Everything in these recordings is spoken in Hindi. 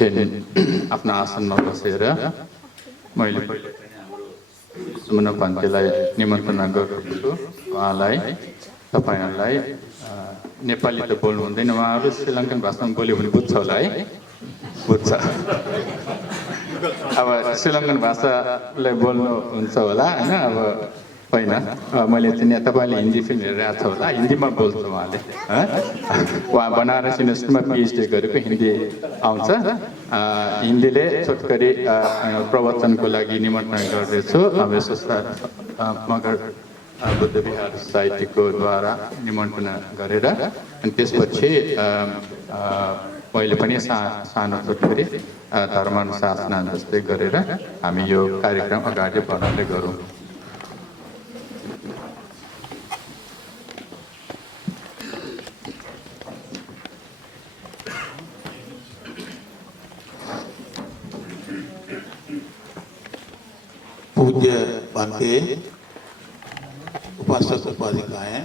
एकछिन आफ्नो आसनमा बसेर मैले पहिले पनि हाम्रो सुमना पन्थीलाई निमन्त्रणा गरेको छु। उहाँलाई तपाईहरुलाई नेपाली त बोल्नु हुँदैन, उहाँहरु श्रीलङ्कन भाषामा बोल्यो भने बुझ्छ होला है? बुझ्छ। अब श्रीलङ्कन भाषालाई बोल्नु हुन्छ होला हैन? अब होइन, मैले चाहिँ तपाईले हिन्दी फिल्म हेरिरहेको छ होला, हिन्दीमा बोल्छ उहाँले। उहाँ बनारस युनिभर्सिटीमा पिएचडी गरेको, हिन्दी आउँछ। हिन्दीले छोटकरी प्रवचनको लागि निमन्त्रणा गर्दैछु। मगर बुद्ध विहार सोसाइटीको द्वारा निमन्त्रणा गरेर अनि त्यसपछि मैले पनि सानो छोटकरी धर्मानुशासना जस्तै गरेर हामी यो कार्यक्रम अगाडि बढाउँदै गरौँ। पूज्य बांके उपासक उपासिकाएं,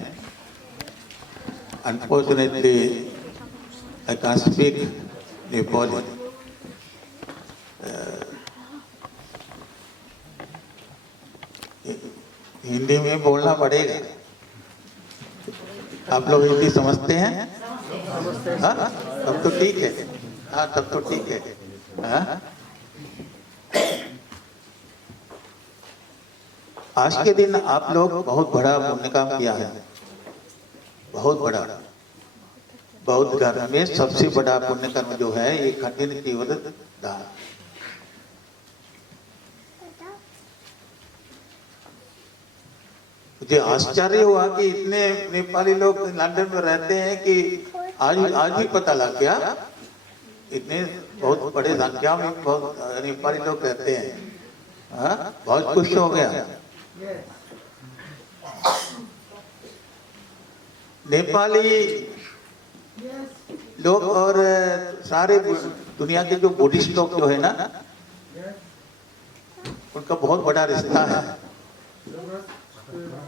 unfortunately I can't speak Nepali. Hindi में बोलना पड़ेगा। आप लोग हिंदी समझते हैं? हाँ, तब तो ठीक है। हाँ, तब तो ठीक है। हाँ? आज के दिन आप लोग बहुत बड़ा पुण्य काम किया है, बहुत बड़ा। बौद्ध धर्म में सबसे बड़ा पुण्य कर्म जो है ये कठिन केवल दान। मुझे आश्चर्य हुआ कि इतने नेपाली लोग लंदन में रहते हैं कि आज ही पता लग गया, इतने बहुत बड़े संख्या में बहुत नेपाली लोग रहते हैं। हाँ, बहुत खुश हो गया। नेपाली लोग और सारे दुनिया के जो बुद्धिस्ट लोग जो है ना, उनका बहुत बड़ा रिश्ता है,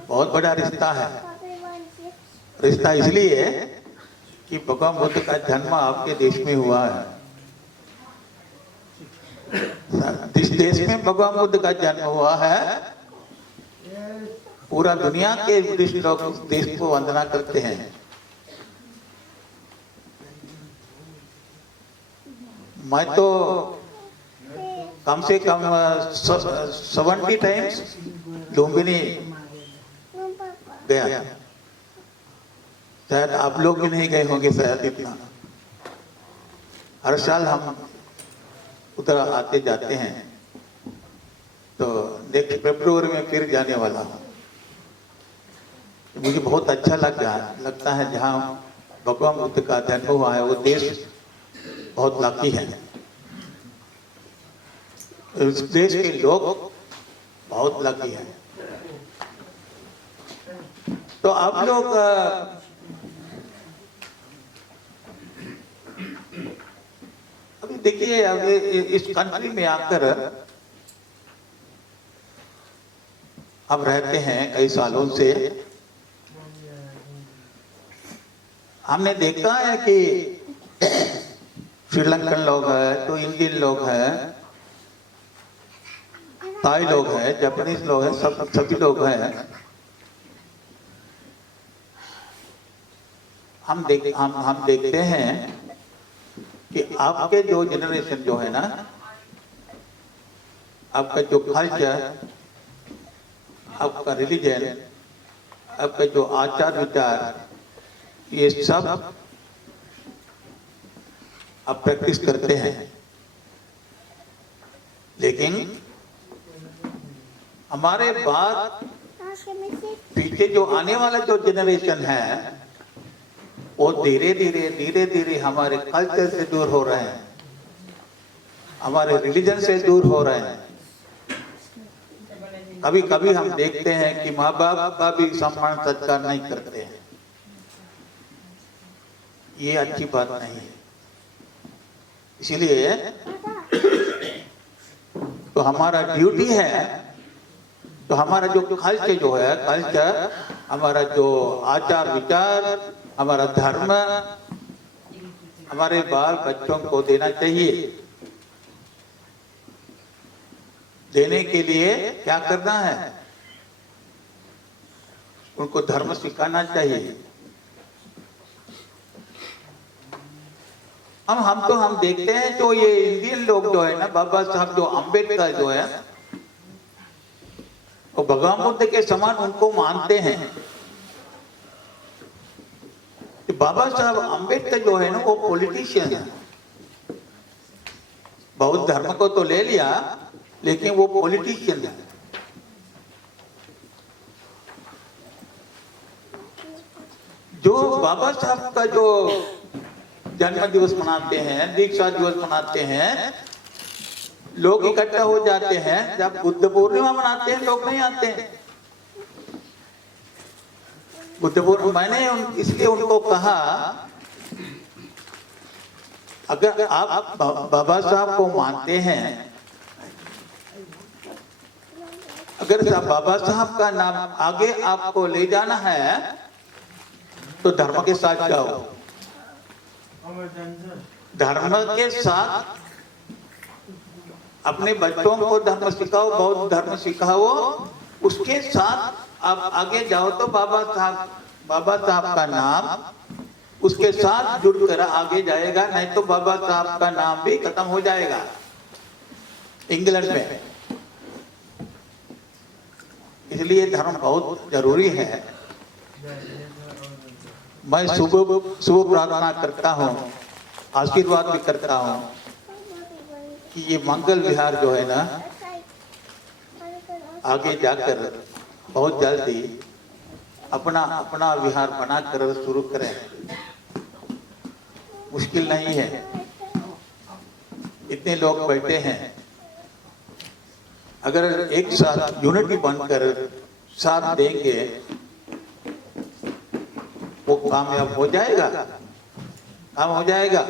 बहुत बड़ा रिश्ता है। रिश्ता इसलिए कि भगवान बुद्ध का जन्म आपके देश में हुआ है। जिस देश में भगवान बुद्ध का जन्म हुआ है, पूरा दुनिया के बुद्धिस्ट लोग उस देश को वंदना करते हैं। मैं तो कम से कम 70 टाइम्स लुम्बिनी गया। शायद आप लोग भी नहीं गए होंगे शायद इतना। हर साल हम उधर आते जाते हैं, तो नेक्स्ट फरवरी में फिर जाने वाला हूँ। मुझे बहुत अच्छा लगता है जहाँ भगवान बुद्ध का जन्म हुआ है वो देश बहुत लकी है। उस देश के लोग बहुत लकी हैं। तो आप लोग अभी देखिए, अभी इस कंट्री में आकर हम रहते हैं कई सालों से। हमने देखा है कि श्रीलंकन लोग हैं, तो इंडियन लोग हैं, थाई लोग हैं, जापानीज लोग हैं, सभी लोग हैं। हम देखते हैं कि आपके जो जनरेशन जो है ना, आपका जो कल्चर, आपका रिलीजन, आपका जो आचार विचार, ये सब आप प्रैक्टिस करते हैं। लेकिन हमारे बाद पीछे जो आने वाला जो जनरेशन है, वो धीरे धीरे हमारे कल्चर से दूर हो रहे हैं, हमारे रिलीजन से दूर हो रहे हैं। कभी कभी हम देखते हैं कि माँ बाप का भी सम्मान सत्कार नहीं करते हैं। ये अच्छी बात नहीं है। इसलिए तो हमारा ड्यूटी है, तो हमारा जो कल्चर जो है, कल्चर, हमारा जो आचार विचार, हमारा धर्म हमारे बाल बच्चों को देना चाहिए। देने के लिए क्या करना है, उनको धर्म सिखाना चाहिए। हम देखते हैं जो ये इंडियन लोग जो है ना, बाबा साहब जो अम्बेडकर जो है वो भगवान बुद्ध के समान उनको मानते हैं। बाबा साहब अम्बेडकर जो है ना वो पॉलिटिशियन है। बौद्ध धर्म को तो ले लिया लेकिन वो पॉलिटिशियन है। जो बाबा साहब का जो जन्म दिवस मनाते हैं, दीक्षा दिवस मनाते हैं, लोग इकट्ठा हो जाते हैं। जब बुद्ध पूर्णिमा मनाते हैं लोग नहीं आते हैं। बुद्ध पूर्णिमा मैंने इसलिए उनको कहा, अगर आप बाबा साहब को मानते हैं, अगर बाबा साहब का नाम आगे आपको ले जाना है तो धर्म के साथ जाओ। धर्म के साथ अपने बच्चों को धर्म सिखाओ, बौद्ध धर्म सिखाओ, उसके साथ आप आगे जाओ तो बाबा साहब का नाम उसके साथ जुड़कर आगे जाएगा। नहीं तो बाबा साहब का नाम भी खत्म हो जाएगा इंग्लैंड में। इसलिए धर्म बहुत जरूरी है। मैं सुबह प्रार्थना करता हूँ, आशीर्वाद भी करता हूँ कि ये मंगल विहार जो है ना आगे जाकर बहुत जल्दी अपना विहार बनाकर शुरू करें। मुश्किल नहीं है, इतने लोग बैठे हैं। अगर एक साथ यूनिटी बनकर साथ देंगे वो कामयाब हो जाएगा, काम हो जाएगा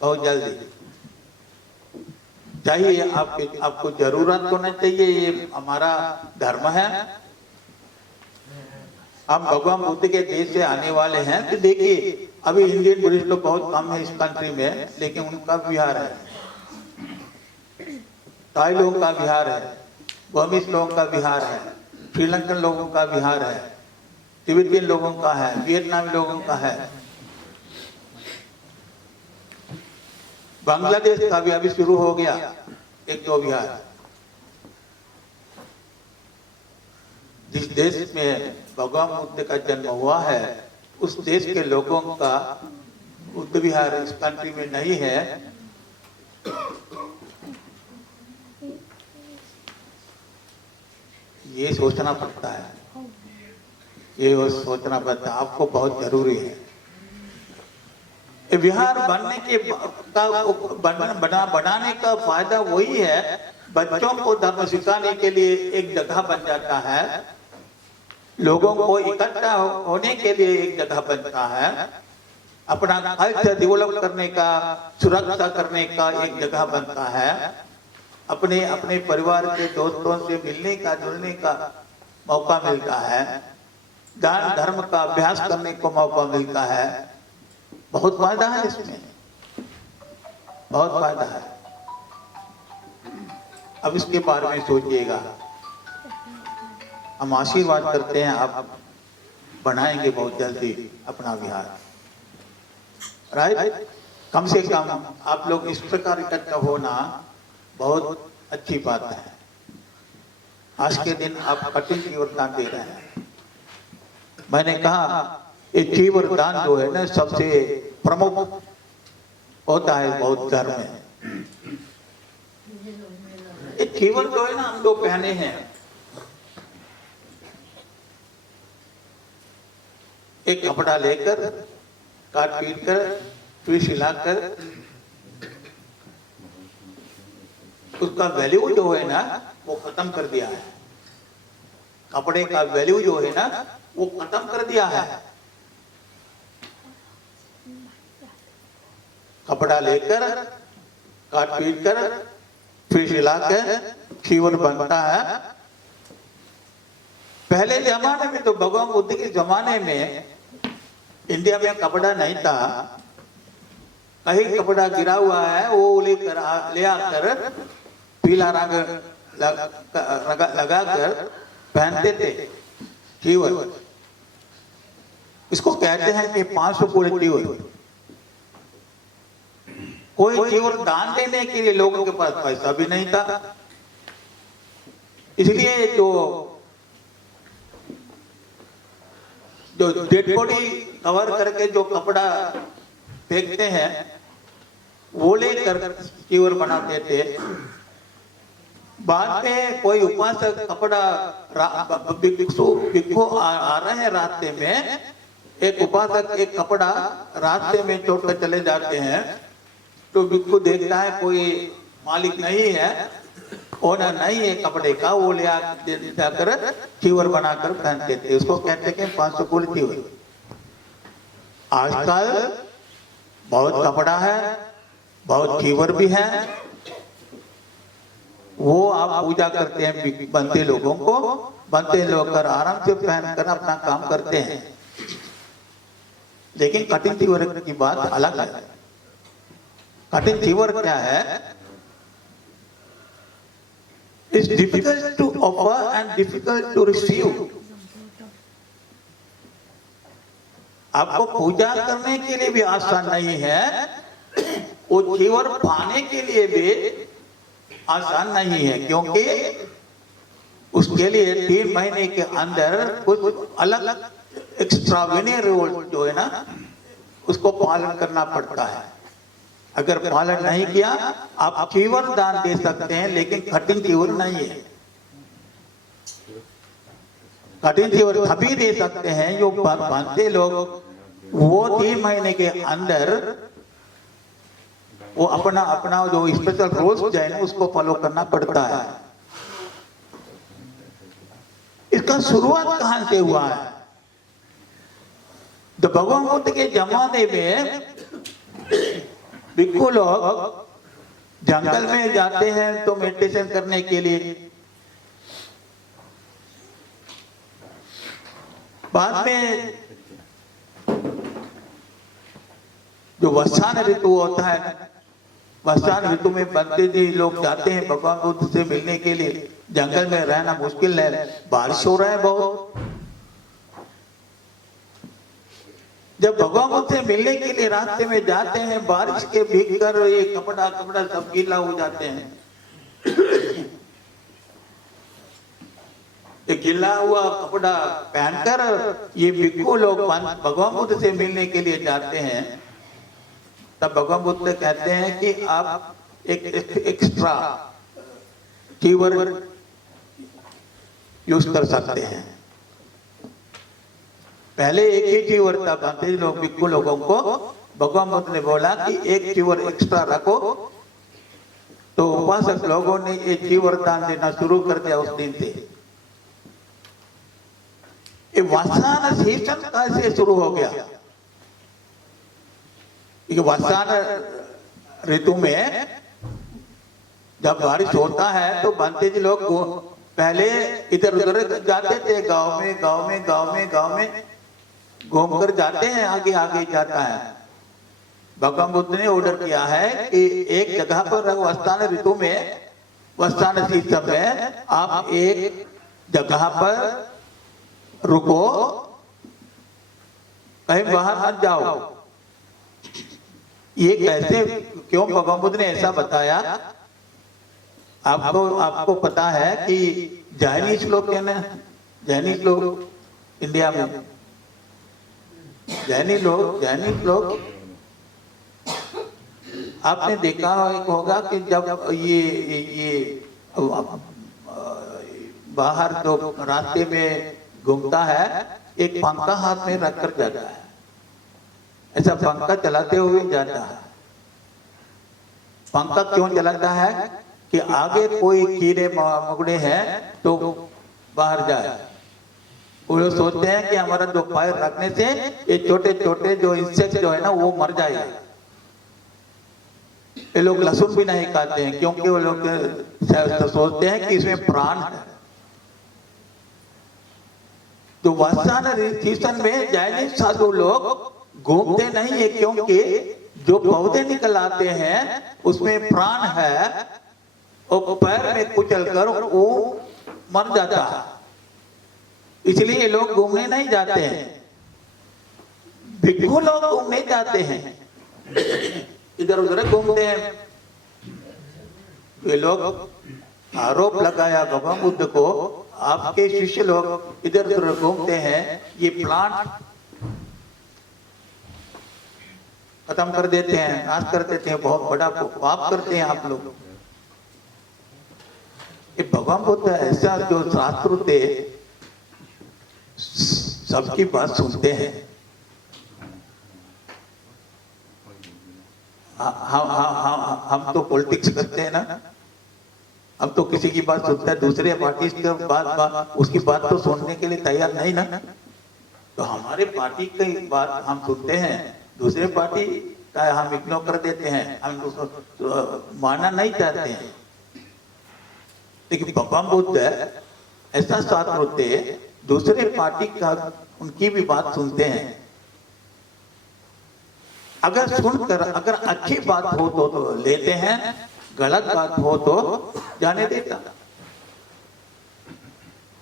बहुत जल्दी। चाहिए आपको जरूरत होना चाहिए, ये हमारा धर्म है। हम भगवान बुद्ध के देश से आने वाले हैं। तो देखिए अभी इंडियन बुद्धिस्ट लोग बहुत कम है इस कंट्री में, लेकिन उनका विहार है, थाई लोगों का विहार है, बर्मीज लोगों का विहार है, श्रीलंकन लोगों का विहार है, तिब्बतियन लोगों का है, वियतनामी लोगों का है, बांग्लादेश का भी अभी शुरू हो गया एक दो विहार। जिस देश में भगवान बुद्ध का जन्म हुआ है उस देश के लोगों का बुद्ध विहार इस कंट्री में नहीं है। ये सोचना पड़ता है, ये सोचना पड़ता है, आपको बहुत जरूरी है। विहार बनने के बनाने का फायदा वही है, बच्चों को धर्म सिखाने के लिए एक जगह बन जाता है, लोगों को इकट्ठा होने के लिए एक जगह बनता है, अपना कल्चर डेवलप करने का, सुरक्षा करने का एक जगह बनता है, अपने परिवार के दोस्तों से मिलने का जुड़ने का मौका मिलता है, दान धर्म का अभ्यास करने को मौका मिलता है। बहुत फायदा है इसमें, बहुत फायदा है। अब इसके बारे में सोचिएगा। हम आशीर्वाद करते हैं, आप बनाएंगे बहुत जल्दी अपना विहार, राइट। कम से कम आप लोग इस प्रकार इकट्ठा होना बहुत अच्छी बात है। आज के दिन आप कठिन जीवन दान दे रहे हैं। मैंने कहा ये जीवन दान जो है ना सबसे प्रमुख होता है बौद्ध धर्म में। ये जीवन जो है ना हम लोग पहने हैं, एक कपड़ा लेकर काट पीट कर फिर सिलाकर उसका वैल्यू जो है ना वो खत्म कर दिया है। कपड़े का वैल्यू जो है ना वो खत्म कर दिया है। कपड़ा लेकर काट पीट कर फिर सिलाकर जीवन बनता है। पहले जमाने में तो भगवान बुद्ध के जमाने में इंडिया में कपड़ा नहीं था, कहीं कपड़ा गिरा हुआ है वो ले आकर पीला रंग लगाकर पहनते थे कीवर। इसको कहते हैं कि 500 पूरे कीवर। कोई कीवर दान देने के लिए लोगों के पास पैसा भी नहीं था, इसलिए जो डेड बॉडी कवर करके जो कपड़ा फेंकते हैं वो लेकर कीवर बनाते थे। बाद में कोई उपासक कपड़ा भिक्षु आ रहे हैं रास्ते में, एक उपासक एक कपड़ा रास्ते में छोड़कर चले जाते हैं, तो भिक्षु देखता है कोई मालिक नहीं है, ओनर नहीं है कपड़े का, वो ले जाकर कीवर बनाकर पहनते थे। उसको कहते हैं 500 कुल कीवर। आजकल बहुत कपड़ा है, बहुत कीवर भी है, वो आप पूजा करते हैं बनते लोगों को, बनते लोग कर आराम से पहन कर अपना काम करते हैं। लेकिन कठिन कीवर की बात अलग है। कठिन कीवर क्या है? It's difficult to offer and difficult to receive. आपको पूजा करने के लिए भी आसान नहीं है, वो कीवर पाने के लिए भी आसान नहीं है, क्योंकि उसके लिए 3 महीने के अंदर कुछ अलग एक्स्ट्राऑर्डिनरी रूल जो है ना, उसको पालन करना पड़ता है। अगर पालन नहीं किया आप कीवर दान दे सकते हैं, लेकिन कठिन कीवर नहीं है। कठिन कीवर तभी दे सकते हैं जो बांधते लोग वो 3 महीने के अंदर वो अपना जो स्पेशल रूल्स जो है उसको फॉलो करना पड़ता है। इसका शुरुआत कहां से हुआ है? तो भगवान बुद्ध के जमाने में भिक्षु लोग जंगल में जाते हैं तो मेडिटेशन करने के लिए। बाद में जो वर्षान ऋतु होता है, वर्षान ऋतु में बनते जी लोग जाते हैं भगवान बुद्ध से मिलने के लिए। जंगल में रहना मुश्किल है, बारिश हो रहा है बहुत। जब भगवान बुद्ध से मिलने के लिए रास्ते में जाते हैं, बारिश के भीग कर ये कपड़ा सब गीला हो जाते हैं। ये गीला हुआ कपड़ा पहनकर ये भिक्षु लोग भगवान बुद्ध से मिलने के लिए जाते हैं। तब भगवान बुद्ध कहते हैं कि आप एक एक्स्ट्रा कीवर यूज कर सकते हैं। पहले एक ही कीवर था, बांधे लोग भिक्षु लोगों को भगवान बुद्ध ने बोला कि एक कीवर एक्स्ट्रा रखो, तो उपासक लोगों ने एक कीवर दान देना शुरू कर दिया उस दिन से। ये वर्षान सीजन कैसे शुरू हो गया? वर्षान ऋतु में जब बारिश होता है तो बनते जी लोग पहले इधर उधर जाते थे, गांव में घूमकर जाते हैं, आगे जाता है। भगवान बुद्ध ने ऑर्डर किया है कि एक जगह पर वर्षान ऋतु में, वर्षान सीजन में आप एक जगह पर रुको, कहीं बाहर मत जाओ। ये कैसे, क्यों भगवान बुद्ध ने ऐसा बताया? आपको पता है कि जैनिस लोग है ना, जैनिस लोग इंडिया में, जैनिस लोग आपने देखा होगा कि जब ये बाहर जो रास्ते में घूमता है, एक पंखा हाथ में रखकर जाता है, ऐसा पंखा चलाते हुए जाता है। पंखा क्यों चलाता है? कि आगे कोई कीड़े मकोड़े हैं तो बाहर जाए। वो लोग सोचते हैं कि हमारा जो पैर रखने से ये छोटे छोटे जो इंसेक्ट जो है ना वो मर जाएगा। ये लोग लहसुन भी नहीं खाते हैं, क्योंकि वो लोग सोचते हैं कि इसमें प्राण है। तो वर्षान सीजन में जैनिक साधु लोग घूमते नहीं है, क्योंकि जो पौधे निकल आते हैं उसमें प्राण है और पैर में कुचल कर वो मर जाता है। इसलिए लोग घूमने नहीं जाते हैं। भिक्षु लोग घूमने जाते हैं, इधर उधर घूमते हैं। ये लोग आरोप लगाया भगवान बुद्ध को, आपके शिष्य लोग इधर उधर घूमते हैं, ये प्लांट खत्म कर देते हैं, नाश कर देते हैं, बहुत बड़ा पाप करते हैं आप लोग। ये भगवान बुद्ध ऐसा जो शास्त्र थे सबकी बात सुनते हैं। हम तो पॉलिटिक्स करते हैं ना, हम तो किसी की बात सुनते हैं, दूसरे पार्टी की बात उसकी बात तो सुनने के लिए तैयार नहीं ना। तो हमारे पार्टी की बात हम सुनते हैं, दूसरे पार्टी का हम इग्नोर कर देते हैं, हम तो मानना नहीं चाहते हैं। लेकिन भगवान बुद्ध ऐसा शास्त्र होते दूसरे पार्टी का उनकी भी बात सुनते हैं। अगर सुनकर अगर अच्छी बात हो तो लेते हैं, गलत बात हो तो जाने देता।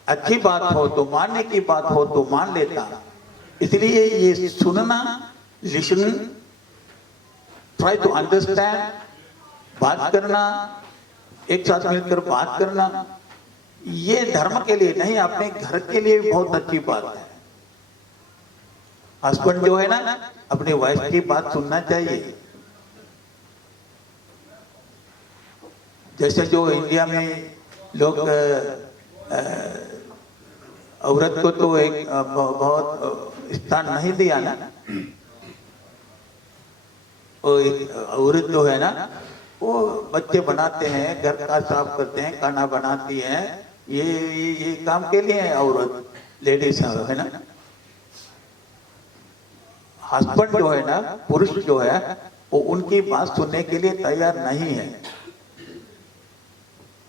अच्छी बात हो तो मानने की बात हो तो मान लेता। इसलिए ये सुनना, लिसनिंग, ट्राई टू अंडरस्टैंड, बात करना, एक साथ मिलकर बात करना, ये धर्म के लिए नहीं, अपने घर के लिए बहुत अच्छी बात है। हस्बैंड जो है ना, अपनी वाइफ की बात सुनना चाहिए। जैसे जो इंडिया में लोग औरत को तो एक बहुत स्थान नहीं दिया ना, औरत जो है ना वो बच्चे बनाते हैं, घर का साफ करते हैं, खाना बनाती हैं, ये काम के लिए है औरत, लेडीज है ना। हस्बैंड जो है ना, पुरुष जो है वो उनकी बात सुनने के लिए तैयार नहीं है।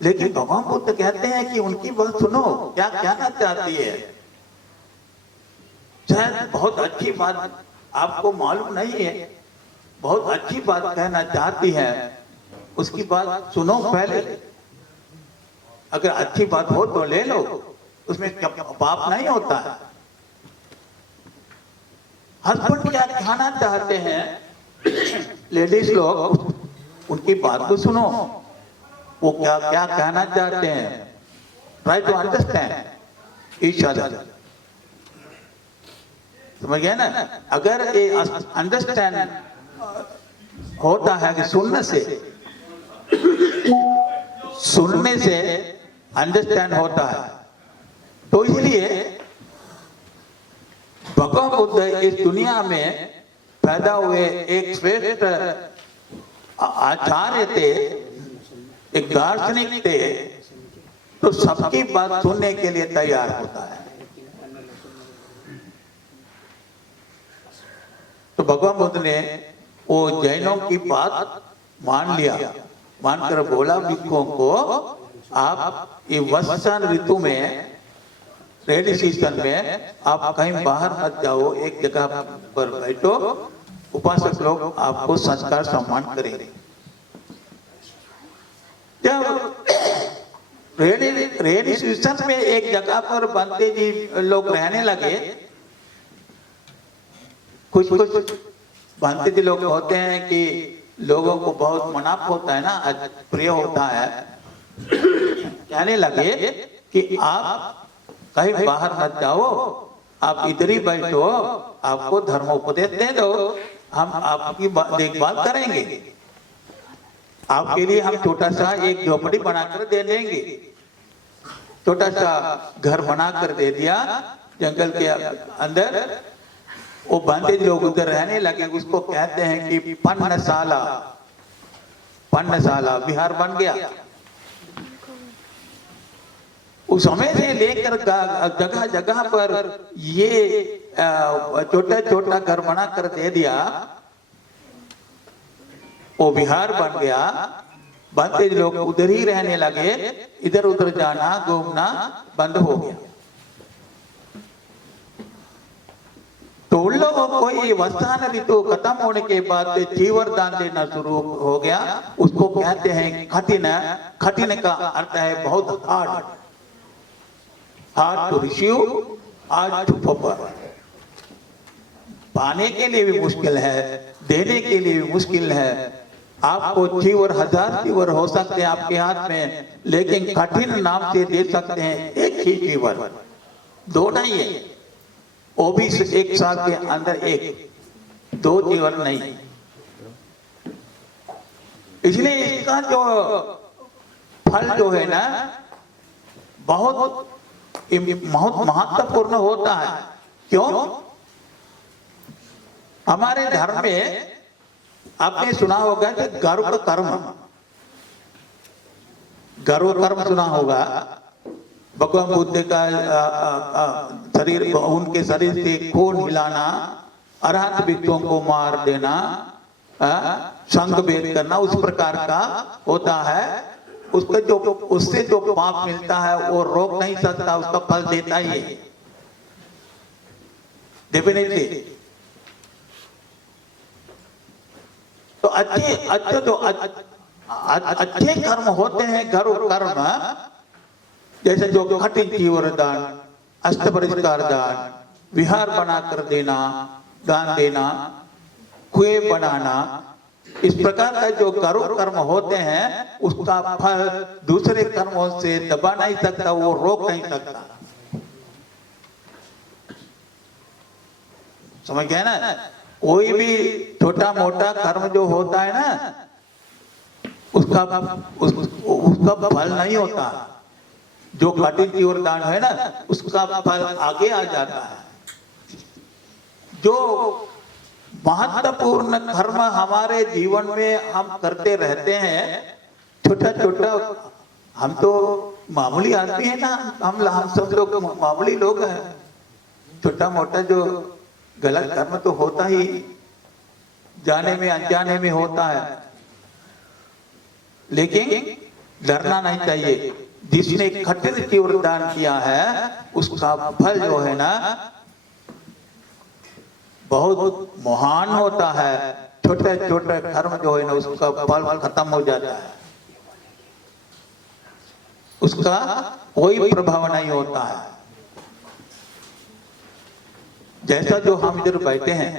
लेकिन भगवान बुद्ध कहते हैं कि उनकी बात सुनो, क्या कहना चाहती है। शायद बहुत अच्छी बात आपको मालूम नहीं है, बहुत अच्छी बात कहना चाहती है, उसकी बात सुनो पहले। अगर अच्छी बात हो तो ले लो, उसमें पाप नहीं होता है। हस्बैंड क्या कहना चाहते हैं, लेडीज लोग उनकी बात को सुनो, वो क्या क्या कहना चाहते हैं। Try to understand each other. समझ गया ना। अगर ये अंडरस्टैंड होता है कि सुनने से अंडरस्टैंड होता है, तो इसलिए भगवान बुद्ध इस दुनिया में पैदा हुए एक श्रेष्ठ आचार्य थे, एक दार्शनिक थे, तो सबकी बात सुनने के लिए तैयार होता है। तो भगवान बुद्ध ने वो जैनों की बात मान लिया, मानकर बोला भिक्षुओं को, आप ये वसंत ऋतु में रेनी सीजन में आप कहीं बाहर मत जाओ, एक जगह पर बैठो, उपासक लोग आपको संस्कार सम्मान करेंगे। जब रेनी सीजन में एक जगह पर बंते जी लोग रहने लगे, कुछ बंते जी लोग होते हैं कि लोगों को बहुत मनाप होता है ना, प्रिय होता है, कहने लगे कि आप कहीं बाहर मत जाओ, आप इधर ही बैठो, आपको धर्मोपदेश दे दो, हम आपकी देखभाल करेंगे, आपके लिए हम छोटा सा एक झोपड़ी बनाकर दे देंगे। छोटा सा घर बनाकर दे दिया जंगल के अंदर। वो बांधे लोग उधर रहने लगे, उसको कहते हैं कि पर्णशाला विहार बन गया। उस समय से लेकर जगह जगह पर ये छोटा छोटा घर बना कर दे दिया, वो विहार बन गया। बांधे लोग उधर ही रहने लगे, इधर उधर जाना घूमना बंद हो गया। तो उन लोगों को ये वस्तान ऋतु खत्म होने के बाद चीवर दान देना शुरू हो गया। उसको कहते हैं कठिन। कठिन का अर्थ है बहुत hard, hard to receive, hard to perform. पाने के लिए भी मुश्किल है, देने के लिए भी मुश्किल है। आपको चीवर 1000 चीवर हो सकते हैं आपके हाथ में, लेकिन कठिन नाम से दे सकते हैं एक ही चीवर, दो नहीं है, वो भी एक साल के अंदर एक, दो चीवर नहीं। इसलिए इसका जो फल जो है ना बहुत महत्वपूर्ण होता है। क्यों? हमारे धर्म में आपने सुना होगा कि गर्व कर्म, गर्व कर्म सुना होगा। भगवान बुद्ध का शरीर, उनके शरीर से खून हिलाना, अरहत व्यक्तियों को मार देना, संघ भेद करना, उस प्रकार का होता है। उसका जो उससे जो पाप मिलता है वो रोक नहीं सकता, उसका फल देता ही है डेफिनेटली। तो अच्छे जो अच्छे कर्म होते हैं, गर्व कर्म, जैसे जो कठिन चीवर दान, अष्टपरिष्कार दान, विहार बना कर देना, दान देना, कुएं बनाना, इस प्रकार का जो गर्व कर्म होते हैं उसका फल दूसरे कर्मों से दबा नहीं सकता, वो रोक नहीं सकता। समझ गए ना? कोई भी छोटा मोटा कर्म जो होता है ना उसका फल नहीं होता। जो कठिन चीवर दान है ना उसका फल आगे आ जाता है। जो महत्वपूर्ण कर्म हमारे जीवन में हम करते रहते हैं, छोटा छोटा, हम तो मामूली आदमी है ना, हम सब लोग मामूली लोग हैं। छोटा मोटा जो गलत कर्म तो होता ही, जाने में अनजाने में होता है, लेकिन डरना नहीं चाहिए। जिसने कठिन चीवर दान किया है उसका फल जो है ना बहुत महान होता है। छोटे छोटे कर्म जो है ना उसका फल खत्म हो जाता है, उसका कोई प्रभाव नहीं होता है। जैसा जो हम इधर बैठे हैं,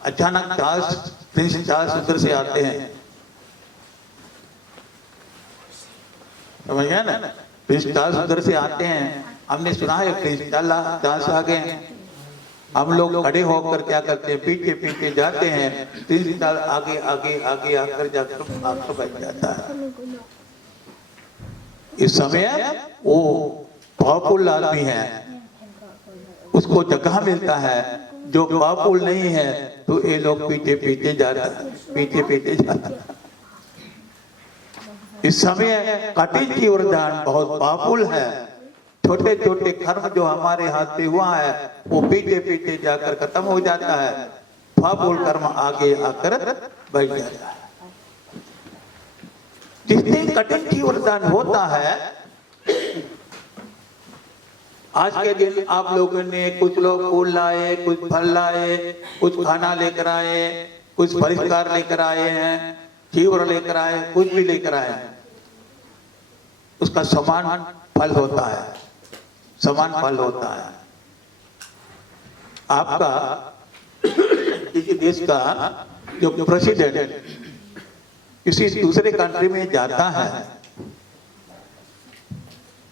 अचानक प्रिंस चार्ल्स उधर से आते हैं, समझ गया ना? प्रिंस चार्ल्स उधर से आते हैं, हमने सुना है प्रिंस चार्ल्स आ गए हैं। हम लोग खड़े होकर क्या करते हैं, पीछे पीछे जाते हैं, प्रिंस चार्ल्स आगे आगे आगे आकर जाकर आकर बैठ जाता है। इस समय वो पावरफुल आदमी है, उसको जगह मिलता है। जो पावरफुल नहीं है तो ये लोग पीछे पीछे जाता है, पीछे पीछे जाता है। इस समय कठिन चीवर दान बहुत पावरफुल है। छोटे छोटे कर्म जो हमारे हाथ से हुआ है वो पीछे पीछे जाकर खत्म हो जाता है, पावरफुल कर्म आगे आकर बैठ जाता है। जिस दिन कठिन चीवर दान होता है, आज के दिन आप लोगों ने, कुछ लोग फूल लाए, कुछ फल लाए, कुछ खाना लेकर आए, कुछ परिष्कार लेकर आए हैं, चीवर लेकर आए, कुछ भी लेकर आए, उसका समान फल होता है, समान फल होता है। आपका किसी देश का जो प्रेसिडेंट किसी दूसरे कंट्री में जाता है,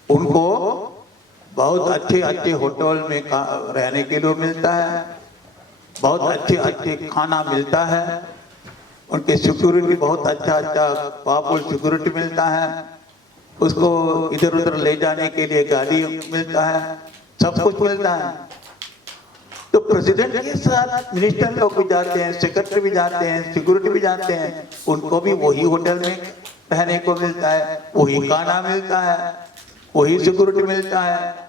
उनको बहुत अच्छे अच्छे होटल में रहने के लिए मिलता है, बहुत अच्छे अच्छे खाना मिलता है, उनके सिक्योरिटी बहुत अच्छा अच्छा पावरफुल सिक्योरिटी मिलता है, उसको इधर उधर ले जाने के लिए गाड़ी मिलता है, सब कुछ मिलता है। तो प्रेसिडेंट के साथ मिनिस्टर लोग भी जाते हैं, सेक्रेटरी भी जाते हैं, सिक्योरिटी भी जाते हैं, उनको भी वही होटल में रहने को मिलता है, वही खाना मिलता है, वही सिक्योरिटी मिलता है।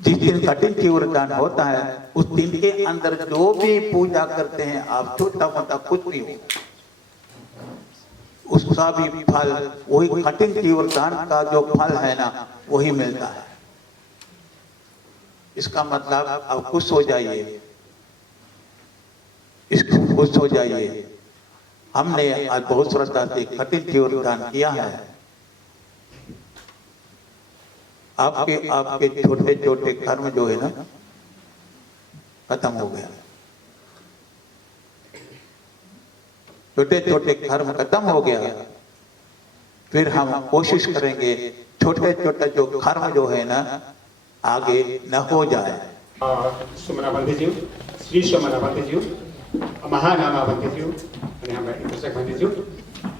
जिस दिन कठिन चीवर दान होता है उस दिन के अंदर जो भी पूजा करते हैं आप, छोटा मोटा कुछ भी हो, उसका भी फल वही कठिन चीवर दान का जो फल है ना वही मिलता है। इसका मतलब आप खुश हो जाइए, इसको खुश हो जाइए। हमने आज बहुत श्रद्धा से कठिन जीवन दान किया है। आपके आपके छोटे छोटे कर्म जो है ना खत्म हो गया, छोटे छोटे कर्म खत्म हो गया। फिर हम कोशिश करेंगे छोटे छोटे जो कर्म जो है ना आगे न हो जाए। सुमनावन्तीज्यू, श्री सुमनावन्तीज्यू, महानामावन्तीज्यू अनि हाम्रा कृषक भन्दैज्यू,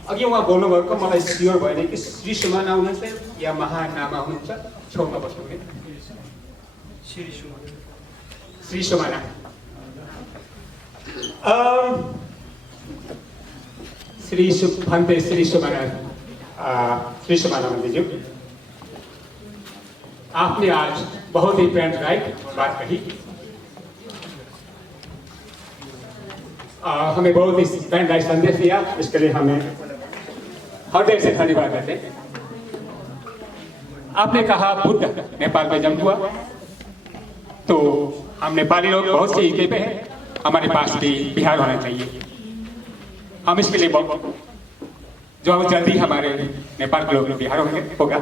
अघि उहाँ बोल्नुभएको मलाई स्योर भएन कि श्री सुमना हुनुहुन्छ या महानामा हुनुहुन्छ। छेउमा बस्नुहुने श्री सुमना। श्री सुमना भन्दैज्यू, आपने आज बहुत ही प्रेरणादायक बात कही। हमें बहुत ही प्रेरणादायक संदेश दिया, इसके लिए हमें हृदय से धन्यवाद देते हैं। आपने कहा बुद्ध नेपाल में जन्म हुआ, तो हम नेपाली लोग बहुत सी जगह पे हैं, हमारे पास भी बिहार होना चाहिए। हम इसके लिए जो जल्दी हमारे नेपाल के लोग बिहार होगा,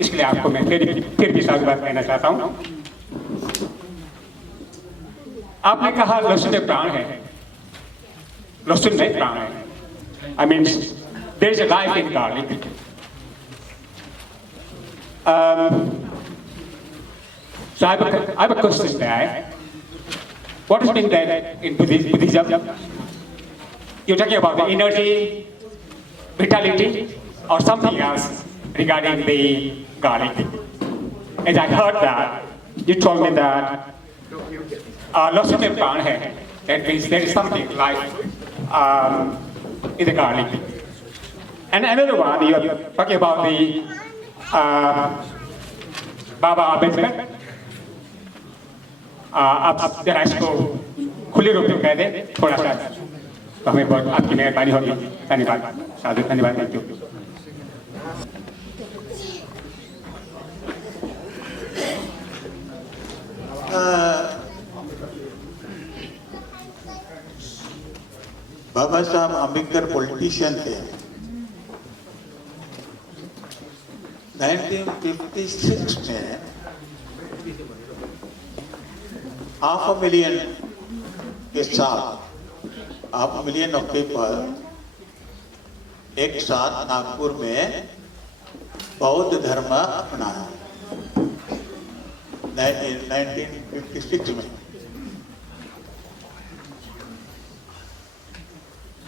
इसके लिए आपको मैं फिर भी साधुवाद कहना चाहता हूँ। आपने कहा लहसुन में प्राण है, लहसुन में प्राण है। I mean there is a life in garlic. So I have a question there. What is being that in Buddhism? You're talking about the energy, vitality, or something else regarding the garlic. As I heard that, you told me that lehsun mein praan hai. That means there is something like in the garlic. And another one, you are talking about the Baba Ambedkar. आप जरा इसको खुले रूप में कह दें थोड़ा सा, तो हमें बहुत आपकी मेहरबानी होगी। धन्यवाद, साधु, धन्यवाद। Thank you. Baba Saheb Ambedkar politician थे। 1956 में 500,000 के साथ 500,000 ऑफ पीपल एक साथ नागपुर में बौद्ध धर्म अपनाया 1956 में।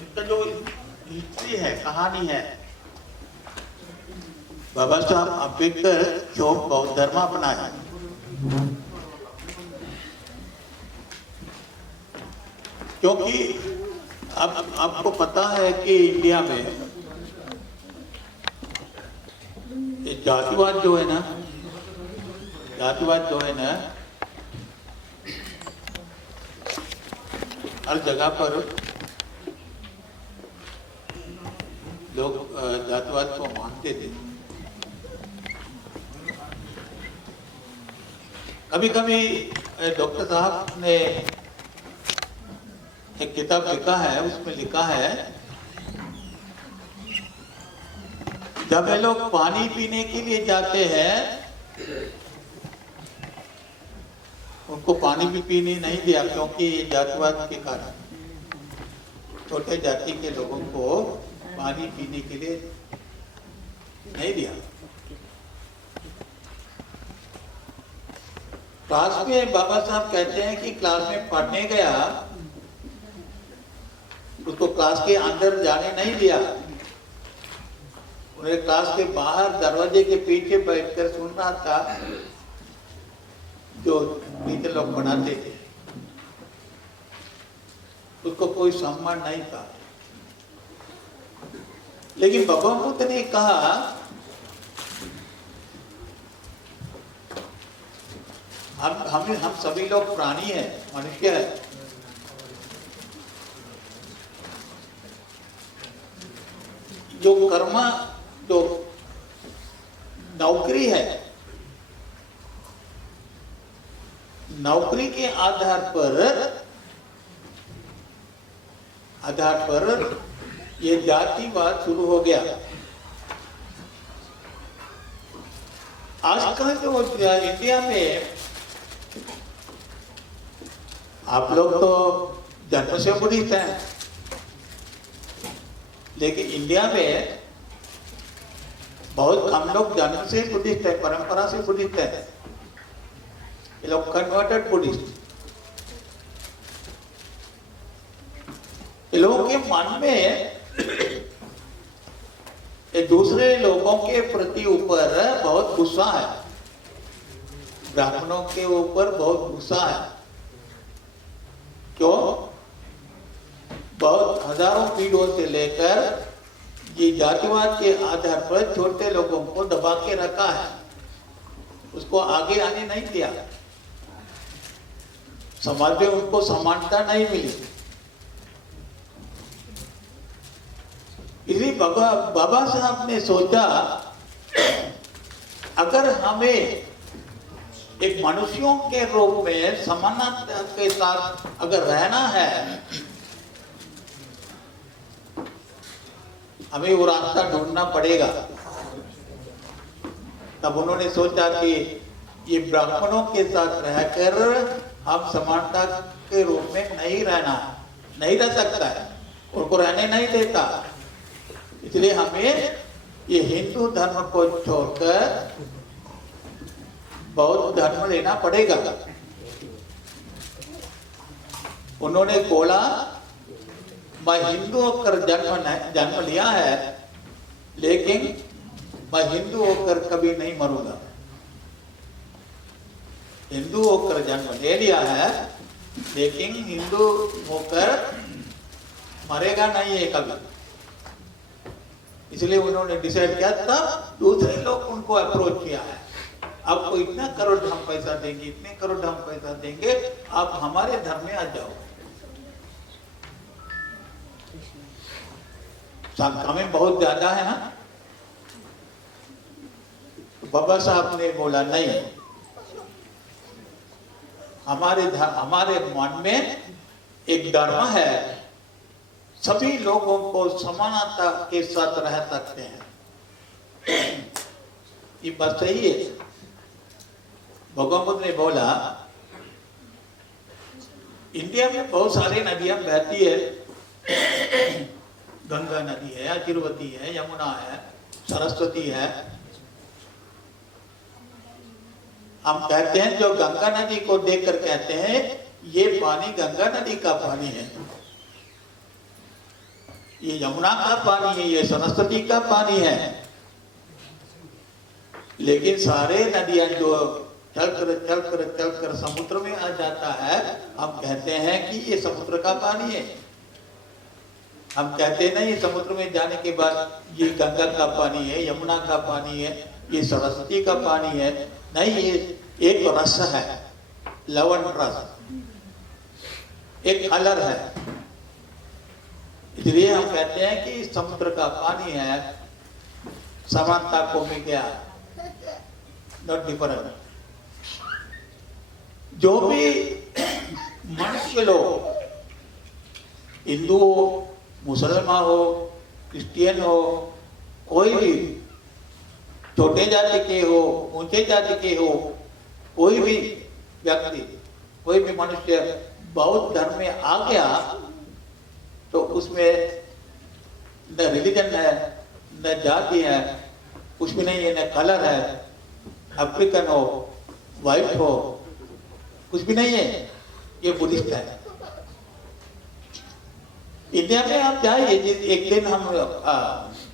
इसका जो हिस्ट्री है, कहानी है, बाबा साहब अम्बेडकर क्यों बौद्ध धर्म अपनाया? क्योंकि अब आपको पता है कि इंडिया में जातिवाद जो है ना, हर जगह पर लोग जातिवाद को मानते थे। कभी कभी डॉक्टर साहब ने एक किताब लिखा है, उसमें लिखा है जब ये लोग पानी पीने के लिए जाते हैं उनको पानी भी पीने नहीं दिया, क्योंकि ये जातिवाद के कारण छोटे जाति के लोगों को पानी पीने के लिए नहीं दिया। क्लास में बाबा साहब कहते हैं कि क्लास में पढ़ने गया, उसको क्लास के अंदर जाने नहीं दिया, उन्हें क्लास के बाहर दरवाजे के पीछे बैठकर सुन रहा था जो टीचर लोग पढ़ाते थे। उसको कोई सम्मान नहीं था। लेकिन बाबा बुद्ध ने कहा हम सभी लोग प्राणी हैं, मनुष्य है। जो कर्म, जो नौकरी है, नौकरी के आधार पर ये जातिवाद शुरू हो गया। आजकल जो इंडिया में आप लोग तो जन्म से बुद्धिस्ट हैं, लेकिन इंडिया में बहुत कम लोग जन्म से बुद्धिस्ट है, परंपरा से बुद्धिस्ट है। ये लोग कन्वर्टेड बुद्धिस्ट। लोगों के मन में ये दूसरे लोगों के प्रति ऊपर बहुत गुस्सा है, ब्राह्मणों के ऊपर बहुत गुस्सा है। क्यों? बहुत हजारों पीढ़ियों से लेकर ये जातिवाद के आधार पर छोटे लोगों को दबा के रखा है, उसको आगे आने नहीं दिया, समाज में उनको समानता नहीं मिली। इसलिए बाबा साहब ने सोचा अगर हमें एक मनुष्यों के रूप में समानता के साथ अगर रहना है, हमें वो रास्ता ढूंढना पड़ेगा। तब उन्होंने सोचा कि ये ब्राह्मणों के साथ रहकर हम समानता के रूप में नहीं रह सकता है, उनको रहने नहीं देता। इसलिए हमें ये हिंदू धर्म को छोड़कर बौद्ध धर्म लेना पड़ेगा। उन्होंने बोला मैं हिंदू होकर जन्म लिया है, लेकिन मैं हिंदू होकर कभी नहीं मरूंगा। हिंदू होकर जन्म ले लिया है, लेकिन हिंदू होकर मरेगा नहीं है कभी। इसलिए उन्होंने डिसाइड किया, तब दूसरे लोग उनको अप्रोच किया है, आपको इतना करोड़ हम पैसा देंगे, इतने करोड़ हम पैसा देंगे, आप हमारे धर्म में आ जाओ। संख्या में बहुत ज्यादा है ना। तो बाबा साहब ने बोला नहीं, हमारे मन में एक धर्म है, सभी लोगों को समानता के साथ रह सकते हैं। ये बात सही है। भगवान बुद्ध ने बोला इंडिया में बहुत सारी नदियां बहती है, गंगा नदी है, तिरुपति है, यमुना है, सरस्वती है। हम कहते हैं, जो गंगा नदी को देखकर कहते हैं ये पानी गंगा नदी का पानी है, ये यमुना का पानी है, ये सरस्वती का पानी है। लेकिन सारे नदियां जो चलकर समुद्र में आ जाता है, हम कहते हैं कि ये समुद्र का पानी है। हम कहते नहीं समुद्र में जाने के बाद ये गंगा का पानी है, यमुना का पानी है, ये सरस्वती का पानी है। नहीं, ये एक रस है, लवण रस, एक कलर है। इसलिए हम कहते हैं कि समुद्र का पानी है, समानता को मिल गया, नॉट डिफरेंट। जो भी मनुष्य लोग, हिंदू हो, मुसलमान हो, क्रिश्चियन हो, कोई भी छोटे जाति के हो, ऊंचे जाति के हो, कोई भी व्यक्ति, कोई भी मनुष्य बौद्ध धर्म में आ गया तो उसमें न रिलीजन है, न जाति है, कुछ भी नहीं है, न कलर है, अफ्रीकन हो, वाइट हो, कुछ भी नहीं है, ये बुद्धिस्ट है। इंडिया में आप जाइए, एक दिन हम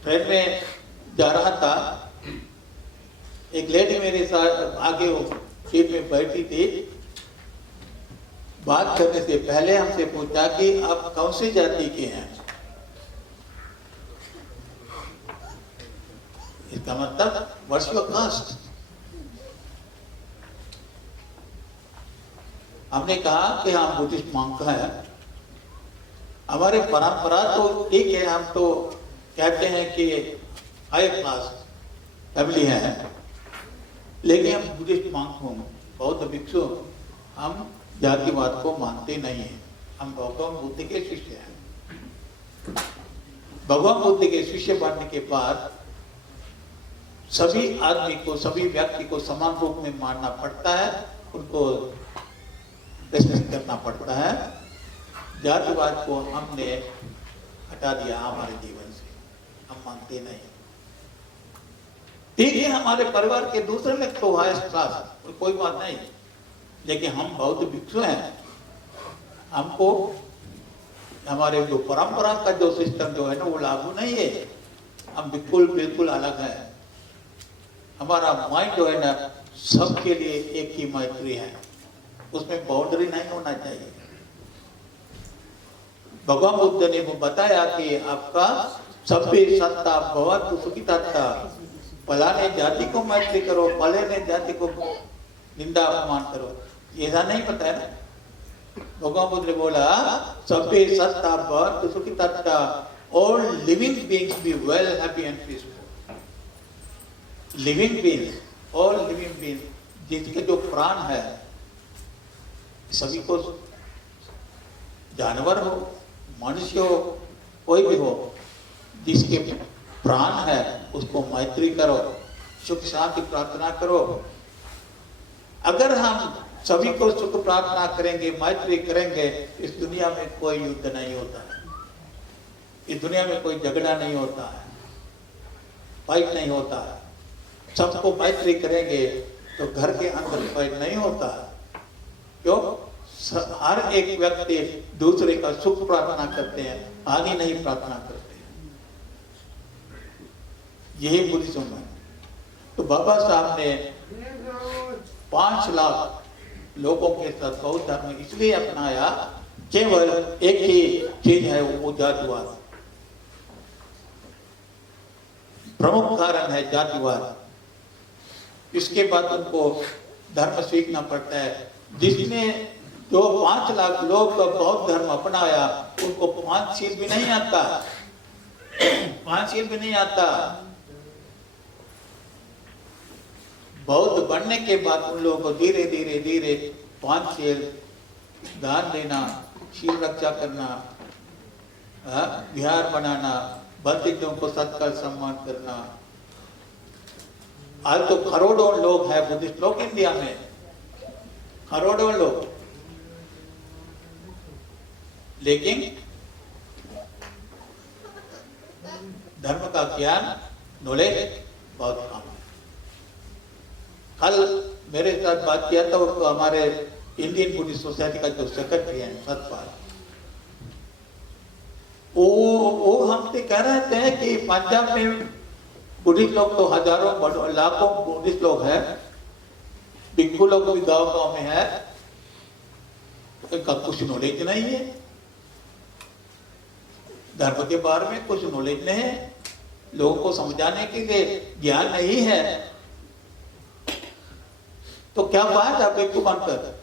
ट्रेन में जा रहा था, एक लेडी मेरे साथ आगे सीट में बैठी थी। बात करने से पहले हमसे पूछा कि आप कौन सी जाति के हैं। इसका मतलब व्हाट्स योर कास्ट। हमने कहा कि हम बुद्धिस्ट मॉन्क हैं, हमारे परंपरा तो ठीक है, हम तो कहते हैं कि हाई क्लास फैमिली है, लेकिन हम बुद्धिस्ट मॉन्क हूँ, बौद्ध भिक्षु। हम जातिवाद को मानते नहीं हैं। हम भगवान बुद्ध के शिष्य हैं। भगवान बुद्ध के शिष्य बनने के बाद सभी आदमी को, सभी व्यक्ति को समान रूप में मानना पड़ता है, उनको रेस्पेक्ट करना पड़ता है। जातिवाद को हमने हटा दिया हमारे जीवन से, हम मानते नहीं। ठीक है, हमारे परिवार के दूसरे में तो हाईएस्ट क्लास, कोई बात नहीं, लेकिन हम बौद्ध भिक्षु हैं। हमको हमारे जो परंपरा का जो सिस्टम जो है ना वो लागू नहीं है। हम बिल्कुल अलग है। हमारा माइंड जो है ना सबके लिए एक ही मैत्री है, उसमें बाउंड्री नहीं होना चाहिए। भगवान बुद्ध ने वो बताया कि आपका सभ्य सत्ता भवतु सुखिता, फलाने जाति को मैत्री करो, फलाने जाति को निंदा अपमान करो, ऐसा नहीं पता है ना। भगवान बुद्ध ने बोला सभ्य सत्ता भवतु सुखिता, all living beings be well, happy and peaceful. Living beings, all living beings, जिसके जो प्राण है, सभी को, जानवर हो, मनुष्य हो, कोई भी हो, जिसके प्राण है उसको मैत्री करो, सुख शांति प्रार्थना करो। अगर हम सभी को सुख प्रार्थना करेंगे, मैत्री करेंगे, इस दुनिया में कोई युद्ध नहीं होता है, इस दुनिया में कोई झगड़ा नहीं होता है, फाइट नहीं होता है। सबको मैत्री करेंगे तो घर के अंदर फाइट नहीं होता है। क्यों? हर एक व्यक्ति दूसरे का सुख प्रार्थना करते हैं, हानि नहीं प्रार्थना करते हैं। यही बुद्धिज्म है। तो बाबा साहब ने 5 लाख लोगों के साथ बौद्ध धर्म इसलिए अपनाया, केवल एक ही चीज है, वो जातिवाद। प्रमुख कारण है जातिवाद। इसके बाद उनको धर्म सीखना पड़ता है। जिसने जो 5 लाख लोग बौद्ध धर्म अपनाया, उनको 5 शील भी नहीं आता, 5 शील भी नहीं आता। बौद्ध बनने के बाद उन लोगों को धीरे धीरे 5 शील, दान देना, शील रक्षा करना, विहार बनाना, बंदियों को सत्कार सम्मान करना। आज तो करोड़ों लोग हैं बुद्धिस्ट लोग इंडिया में, करोड़ों लोग, लेकिन धर्म का ज्ञान, नॉलेज बहुत कम है। कल मेरे साथ बात किया था तो हमारे इंडियन बुद्धिस्ट सोसाइटी का जो सेक्रेटरी है सतपाल, वो हमसे कह रहे थे कि पंजाब में बुद्धिस्ट लोग तो हजारों लाखों बुद्धिस्ट लोग हैं, भिक्षु लोग भी गांव में है, इनका कुछ नॉलेज नहीं है, धर्म के बारे में कुछ नॉलेज नहीं है, लोगों को समझाने के लिए ज्ञान नहीं है। तो क्या बात है भिक्षु बनकर?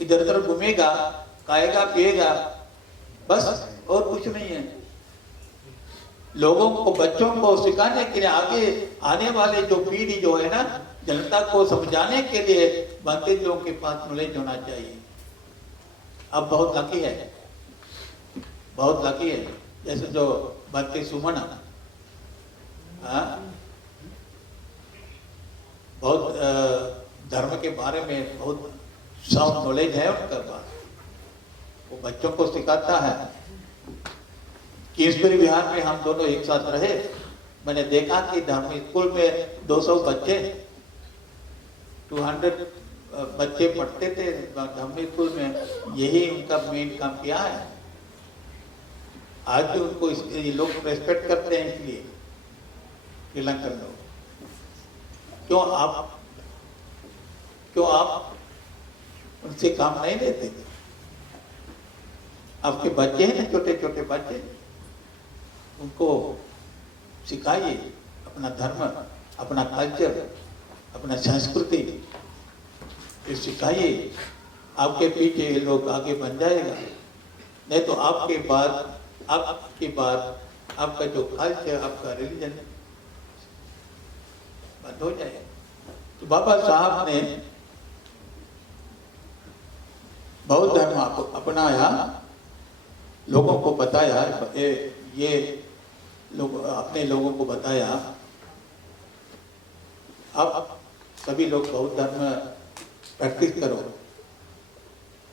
इधर उधर घूमेगा, खाएगा पिएगा, बस, और कुछ नहीं है। लोगों को, बच्चों को सिखाने के लिए, आगे आने वाले जो पीढ़ी जो है ना, जनता को समझाने के लिए बनते लोगों के पास नॉलेज होना चाहिए। अब बहुत लकी है, बहुत लकी है। जैसे जो बनते सुमन, बहुत धर्म के बारे में बहुत साउंड नॉलेज है उनका पास, वो बच्चों को सिखाता है। केसपुरी बिहार में हम दोनों एक साथ रहे, मैंने देखा कि धर्म स्कूल में 200 बच्चे, 200 बच्चे पढ़ते थे धर्म स्कूल में। यही उनका मेन काम किया है। आज भी उनको इसके लोग रेस्पेक्ट करते हैं, इसलिए श्रीलंकन लोग। क्यों आप उनसे काम नहीं लेते? आपके बच्चे हैं ना, छोटे छोटे बच्चे, उनको सिखाइए अपना धर्म, अपना कल्चर, अपना संस्कृति, ये सिखाइए। आपके पीछे ये लोग आगे बन जाएगा। नहीं तो आपके बाद आपका जो कल्चर, आपका रिलीजन बंद हो जाएगा। तो बाबा साहब ने बौद्ध धर्म अपनाया, लोगों को बताया, ये लोग अपने लोगों को बताया। अब सभी लोग बौद्ध धर्म प्रैक्टिस करो।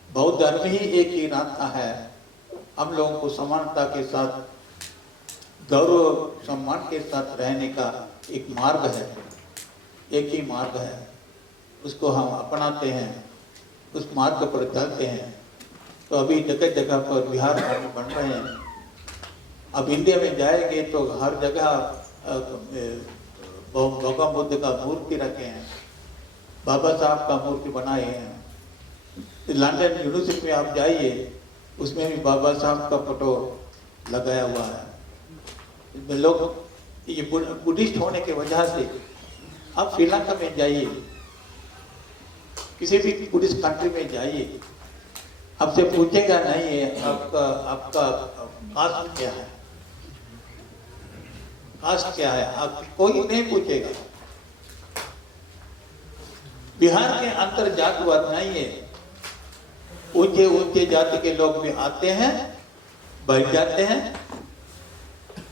बौद्ध धर्म ही एक ही रास्ता है हम लोगों को समानता के साथ, गौरव सम्मान के साथ रहने का एक मार्ग है, एक ही मार्ग है। उसको हम अपनाते हैं, उस मार्ग पर चलते हैं। तो अभी जगह जगह पर विहार बन रहे हैं। अब इंडिया में जाएंगे तो हर जगह गौतम बुद्ध का मूर्ति रखे हैं, बाबा साहब का मूर्ति बनाए हैं। लंदन यूनिवर्सिटी में आप जाइए, उसमें भी बाबा साहब का फोटो लगाया हुआ है। लोग ये बुद्धिस्ट होने की वजह से आप श्रीलंका में जाइए, किसी भी बुद्धिस्ट कंट्री में जाइए, आपसे पूछेगा नहीं है आपका कास्ट क्या है, कास्ट क्या है, आप कोई नहीं पूछेगा। बिहार के अंदर जातिवाद नहीं है। ऊंचे ऊंचे जाति के लोग भी आते हैं, बैठ जाते हैं,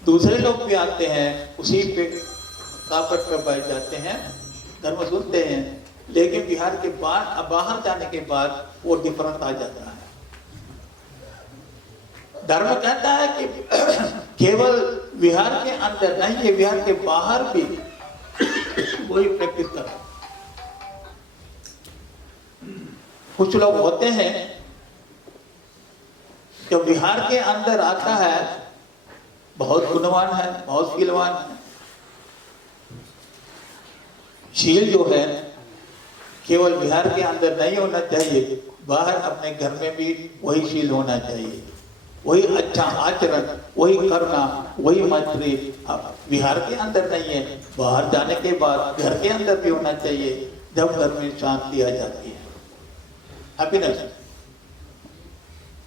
दूसरे लोग भी आते हैं, उसी पे कापट पे बैठ जाते हैं, धर्म सुनते हैं। लेकिन बिहार के बाहर जाने के बाद वो डिफरेंस आ जाता है। धर्म कहता है कि केवल बिहार के अंदर नहीं है, बिहार के बाहर भी वही प्रैक्टिस करो। कुछ लोग होते हैं जो बिहार के अंदर आता है, बहुत गुणवान है, बहुत शीलवान है। शील जो है केवल बिहार के अंदर नहीं होना चाहिए, बाहर अपने घर में भी वही शील होना चाहिए, वही अच्छा आचरण, वही करना, वही मैत्री बिहार के अंदर नहीं है, बाहर जाने के बाद घर के अंदर भी होना चाहिए। जब घर में शांति आ जाती है, happiness,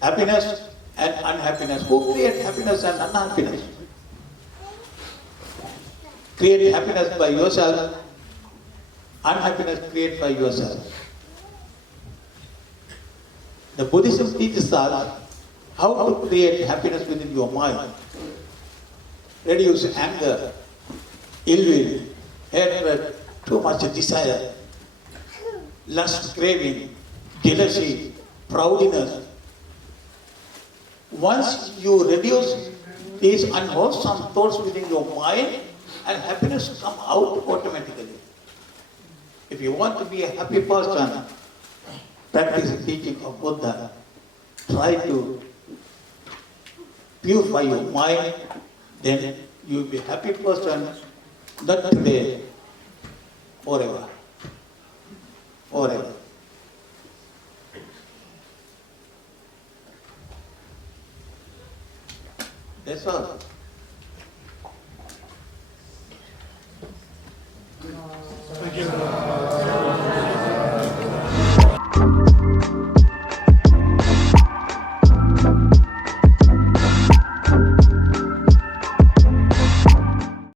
happiness and unhappiness, who create happiness and unhappiness? Create happiness by yourself, unhappiness created by yourself. The Buddhism teaches us how to create happiness within your mind. Reduce anger, ill will, hatred, too much desire, lust, craving, jealousy, proudness. Once you reduce these unwholesome thoughts within your mind, and happiness come out automatically. If you want to be a happy person, practice the teaching of Buddha. Try to purify your mind, then you will be a happy person, not today, forever. Forever. That's all. Thank you.